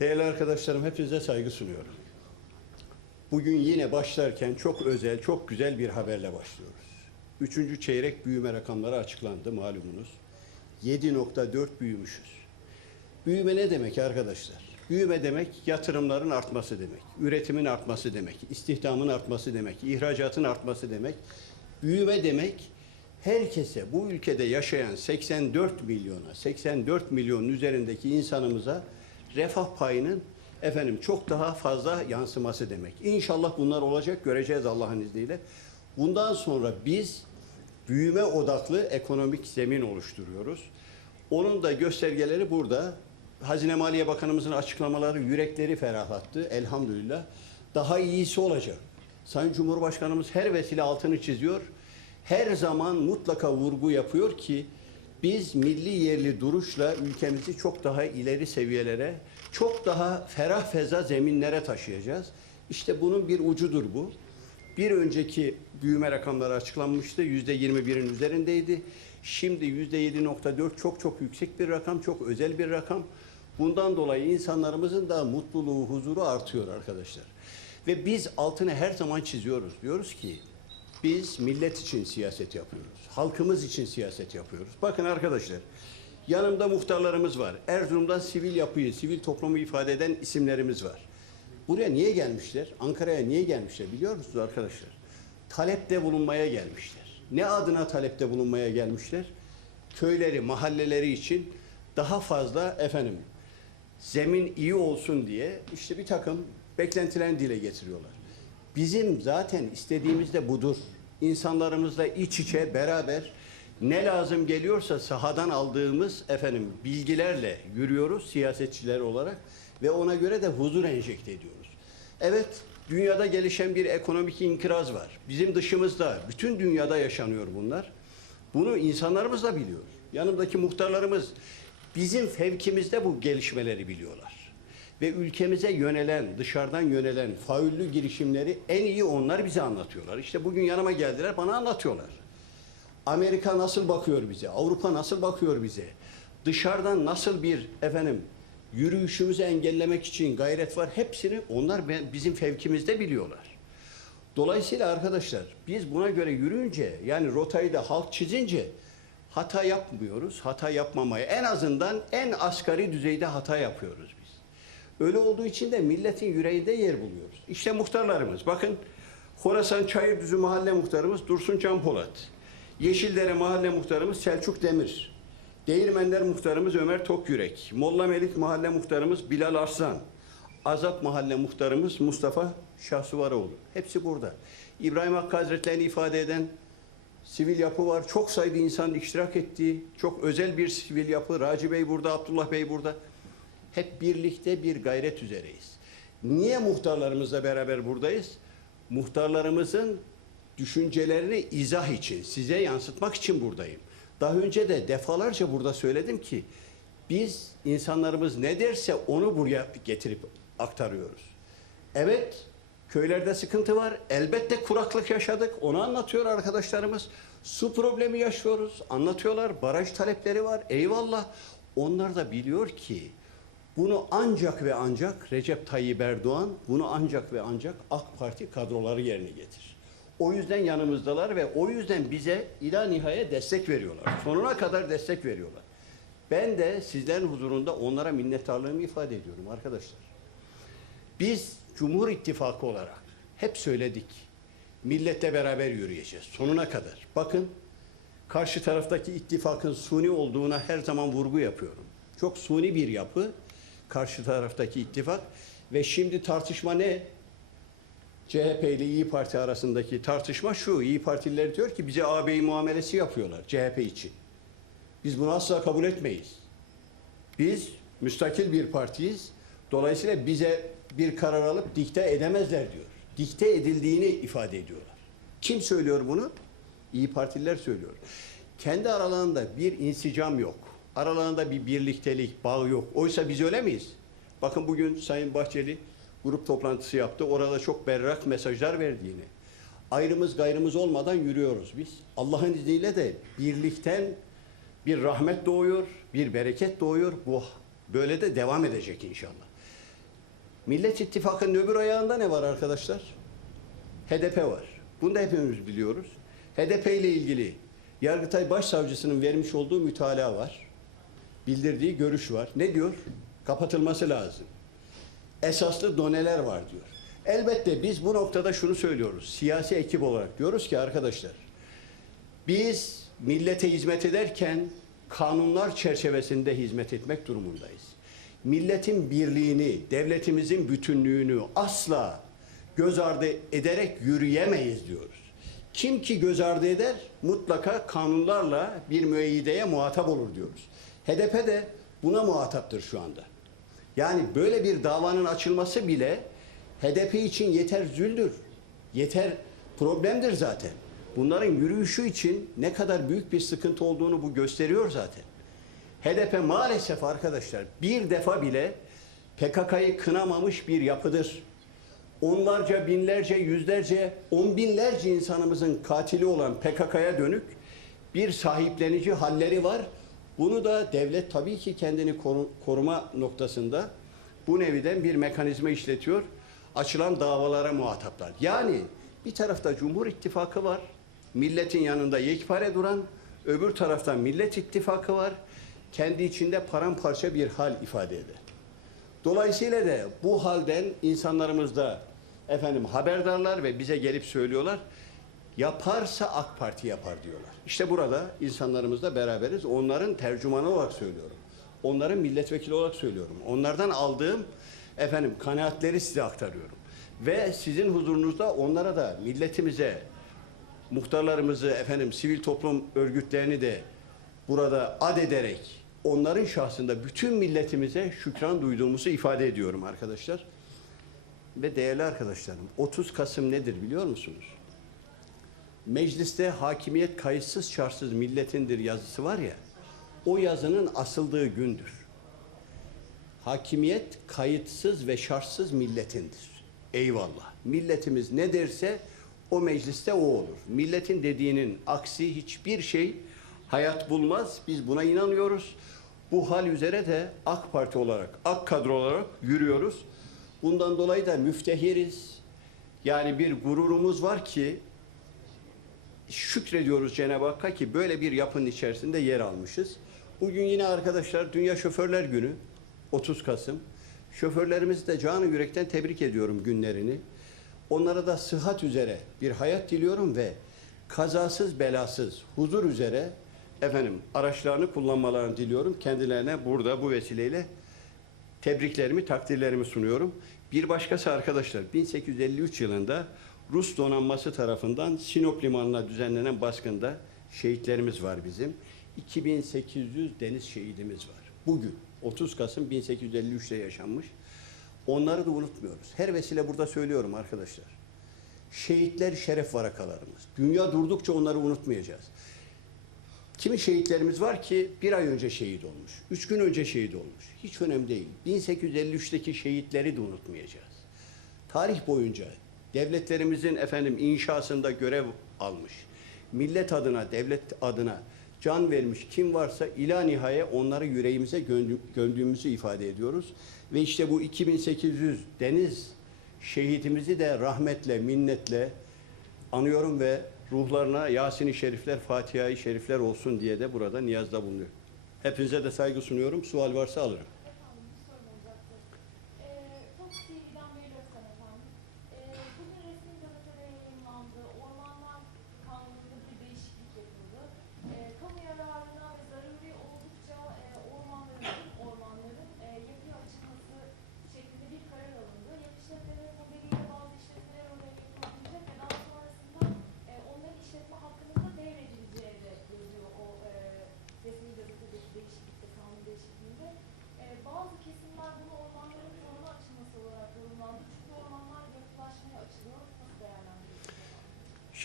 Değerli arkadaşlarım hepinize saygı sunuyorum. Bugün yine başlarken çok özel, çok güzel bir haberle başlıyoruz. Üçüncü çeyrek büyüme rakamları açıklandı malumunuz. 7.4 büyümüşüz. Büyüme ne demek arkadaşlar? Büyüme demek yatırımların artması demek, üretimin artması demek, istihdamın artması demek, ihracatın artması demek. Büyüme demek herkese bu ülkede yaşayan 84 milyona, 84 milyonun üzerindeki insanımıza refah payının efendim çok daha fazla yansıması demek. İnşallah bunlar olacak göreceğiz Allah'ın izniyle. Bundan sonra biz büyüme odaklı ekonomik zemin oluşturuyoruz. Onun da göstergeleri burada. Hazine Maliye Bakanımızın açıklamaları yürekleri ferahlattı elhamdülillah. Daha iyisi olacak. Sayın Cumhurbaşkanımız her vesile altını çiziyor. Her zaman mutlaka vurgu yapıyor ki biz milli yerli duruşla ülkemizi çok daha ileri seviyelere, çok daha ferah feza zeminlere taşıyacağız. İşte bunun bir ucudur bu. Bir önceki büyüme rakamları açıklanmıştı. Yüzde 21'in üzerindeydi. Şimdi yüzde 7.4 çok çok yüksek bir rakam, çok özel bir rakam. Bundan dolayı insanlarımızın da mutluluğu, huzuru artıyor arkadaşlar. Ve biz altını her zaman çiziyoruz. Diyoruz ki biz millet için siyaset yapıyoruz. Halkımız için siyaset yapıyoruz. Bakın arkadaşlar, yanımda muhtarlarımız var. Erzurum'dan sivil yapıyı, sivil toplumu ifade eden isimlerimiz var. Buraya niye gelmişler? Ankara'ya niye gelmişler biliyor musunuz arkadaşlar? Talepte bulunmaya gelmişler. Ne adına talepte bulunmaya gelmişler? Köyleri, mahalleleri için daha fazla efendim zemin iyi olsun diye işte bir takım beklentilerini dile getiriyorlar. Bizim zaten istediğimiz de budur. İnsanlarımızla iç içe beraber ne lazım geliyorsa sahadan aldığımız efendim bilgilerle yürüyoruz siyasetçiler olarak ve ona göre de huzur enjekte ediyoruz. Evet, dünyada gelişen bir ekonomik inkıraz var. Bizim dışımızda, bütün dünyada yaşanıyor bunlar. Bunu insanlarımız da biliyor. Yanımdaki muhtarlarımız bizim fevkimizde bu gelişmeleri biliyorlar. Ve ülkemize yönelen, dışarıdan yönelen faullü girişimleri en iyi onlar bize anlatıyorlar. İşte bugün yanıma geldiler, bana anlatıyorlar. Amerika nasıl bakıyor bize? Avrupa nasıl bakıyor bize? Dışarıdan nasıl bir efendim yürüyüşümüzü engellemek için gayret var? Hepsini onlar bizim fevkimizde biliyorlar. Dolayısıyla arkadaşlar biz buna göre yürüyünce yani rotayı da halk çizince hata yapmıyoruz. Hata yapmamaya en azından en asgari düzeyde hata yapıyoruz. Öyle olduğu için de milletin yüreğinde yer buluyoruz. İşte muhtarlarımız bakın Horasan Çayırdüzü mahalle muhtarımız Dursun Can Polat. Yeşildere mahalle muhtarımız Selçuk Demir. Değirmenler muhtarımız Ömer Tokyürek. Molla Melik mahalle muhtarımız Bilal Arslan. Azap mahalle muhtarımız Mustafa Şahsuvaroğlu. Hepsi burada. İbrahim Hakkı Hazretleri'ni ifade eden sivil yapı var. Çok sayıda insan iştirak ettiği çok özel bir sivil yapı. Raci Bey burada, Abdullah Bey burada. Hep birlikte bir gayret üzereyiz. Niye muhtarlarımızla beraber buradayız? Muhtarlarımızın düşüncelerini izah için, size yansıtmak için buradayım. Daha önce de defalarca burada söyledim ki biz insanlarımız ne derse onu buraya getirip aktarıyoruz. Evet, köylerde sıkıntı var. Elbette kuraklık yaşadık. Onu anlatıyor arkadaşlarımız. Su problemi yaşıyoruz. Anlatıyorlar. Baraj talepleri var. Eyvallah. Onlar da biliyor ki bunu ancak ve ancak Recep Tayyip Erdoğan bunu ancak ve ancak AK Parti kadroları yerine getirir. O yüzden yanımızdalar ve o yüzden bize ila nihaya destek veriyorlar. Sonuna kadar destek veriyorlar. Ben de sizlerin huzurunda onlara minnettarlığımı ifade ediyorum arkadaşlar. Biz Cumhur İttifakı olarak hep söyledik. Milletle beraber yürüyeceğiz sonuna kadar. Bakın karşı taraftaki ittifakın suni olduğuna her zaman vurgu yapıyorum. Çok suni bir yapı karşı taraftaki ittifak ve şimdi tartışma ne? CHP ile İyi Parti arasındaki tartışma şu. İyi Partililer diyor ki bize ağabey muamelesi yapıyorlar CHP için. Biz bunu asla kabul etmeyiz. Biz müstakil bir partiyiz. Dolayısıyla bize bir karar alıp dikte edemezler diyor. Dikte edildiğini ifade ediyorlar. Kim söylüyor bunu? İyi Partililer söylüyor. Kendi aralarında bir insicam yok. Aralarında bir birliktelik, bağ yok. Oysa biz öyle miyiz? Bakın bugün Sayın Bahçeli grup toplantısı yaptı. Orada çok berrak mesajlar verdiğini. Ayrımız gayrımız olmadan yürüyoruz biz. Allah'ın izniyle de birlikten bir rahmet doğuyor, bir bereket doğuyor. Bu böyle de devam edecek inşallah. Millet İttifakı'nın öbür ayağında ne var arkadaşlar? HDP var. Bunu da hepimiz biliyoruz. HDP ile ilgili Yargıtay Başsavcısının vermiş olduğu mütalaa var. Bildirdiği görüş var. Ne diyor? Kapatılması lazım. Esaslı doneler var diyor. Elbette biz bu noktada şunu söylüyoruz. Siyasi ekip olarak diyoruz ki arkadaşlar biz millete hizmet ederken kanunlar çerçevesinde hizmet etmek durumundayız. Milletin birliğini, devletimizin bütünlüğünü asla göz ardı ederek yürüyemeyiz diyoruz. Kim ki göz ardı eder mutlaka kanunlarla bir müeyyideye muhatap olur diyoruz. HDP de buna muhataptır şu anda. Yani böyle bir davanın açılması bile HDP için yeter züldür. Yeter problemdir zaten. Bunların yürüyüşü için ne kadar büyük bir sıkıntı olduğunu bu gösteriyor zaten. HDP maalesef arkadaşlar bir defa bile PKK'yı kınamamış bir yapıdır. Onlarca, binlerce, yüzlerce, on binlerce insanımızın katili olan PKK'ya dönük bir sahiplenici halleri var. Bunu da devlet tabii ki kendini koru- koruma noktasında bu neviden bir mekanizma işletiyor. Açılan davalara muhataplar. Yani bir tarafta Cumhur İttifakı var. Milletin yanında yekpare duran, öbür tarafta Millet İttifakı var. Kendi içinde paramparça bir hal ifade eder. Dolayısıyla da bu halden insanlarımız da efendim haberdarlar ve bize gelip söylüyorlar. Yaparsa AK Parti yapar diyorlar. İşte burada insanlarımızla beraberiz. Onların tercümanı olarak söylüyorum. Onların milletvekili olarak söylüyorum. Onlardan aldığım efendim kanaatleri size aktarıyorum. Ve sizin huzurunuzda onlara da milletimize muhtarlarımızı efendim sivil toplum örgütlerini de burada ad ederek onların şahsında bütün milletimize şükran duyduğumuzu ifade ediyorum arkadaşlar. Ve değerli arkadaşlarım 30 Kasım nedir biliyor musunuz? Mecliste hakimiyet kayıtsız şartsız milletindir yazısı var ya o yazının asıldığı gündür. Hakimiyet kayıtsız ve şartsız milletindir. Eyvallah. Milletimiz ne derse o mecliste o olur. Milletin dediğinin aksi hiçbir şey hayat bulmaz. Biz buna inanıyoruz. Bu hal üzere de AK Parti olarak, AK kadro olarak yürüyoruz. Bundan dolayı da müftehiriz. Yani bir gururumuz var ki şükrediyoruz Cenab-ı Hakk'a ki böyle bir yapının içerisinde yer almışız. Bugün yine arkadaşlar Dünya Şoförler Günü 30 Kasım. Şoförlerimizi de canı yürekten tebrik ediyorum günlerini. Onlara da sıhhat üzere bir hayat diliyorum ve kazasız belasız huzur üzere efendim araçlarını kullanmalarını diliyorum. Kendilerine burada bu vesileyle tebriklerimi, takdirlerimi sunuyorum. Bir başkası arkadaşlar 1853 yılında Rus donanması tarafından Sinop limanına düzenlenen baskında şehitlerimiz var bizim. 2800 deniz şehidimiz var. Bugün 30 Kasım 1853'te yaşanmış. Onları da unutmuyoruz. Her vesile burada söylüyorum arkadaşlar. Şehitler şeref varakalarımız. Dünya durdukça onları unutmayacağız. Kimi şehitlerimiz var ki bir ay önce şehit olmuş, üç gün önce şehit olmuş. Hiç önemli değil. 1853'teki şehitleri de unutmayacağız. Tarih boyunca devletlerimizin efendim inşasında görev almış, millet adına, devlet adına can vermiş kim varsa ila nihaye onları yüreğimize gömdü- gömdüğümüzü ifade ediyoruz. Ve işte bu 2800 deniz şehitimizi de rahmetle, minnetle anıyorum ve ruhlarına Yasin-i Şerifler, Fatiha-i Şerifler olsun diye de burada niyazda bulunuyor. Hepinize de saygı sunuyorum. Sual varsa alırım.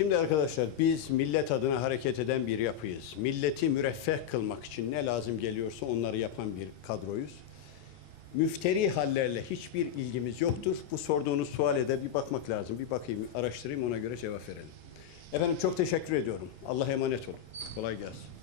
Şimdi arkadaşlar biz millet adına hareket eden bir yapıyız. Milleti müreffeh kılmak için ne lazım geliyorsa onları yapan bir kadroyuz. Müfteri hallerle hiçbir ilgimiz yoktur. Bu sorduğunuz suale de bir bakmak lazım. Bir bakayım, araştırayım ona göre cevap verelim. Efendim çok teşekkür ediyorum. Allah'a emanet olun. Kolay gelsin.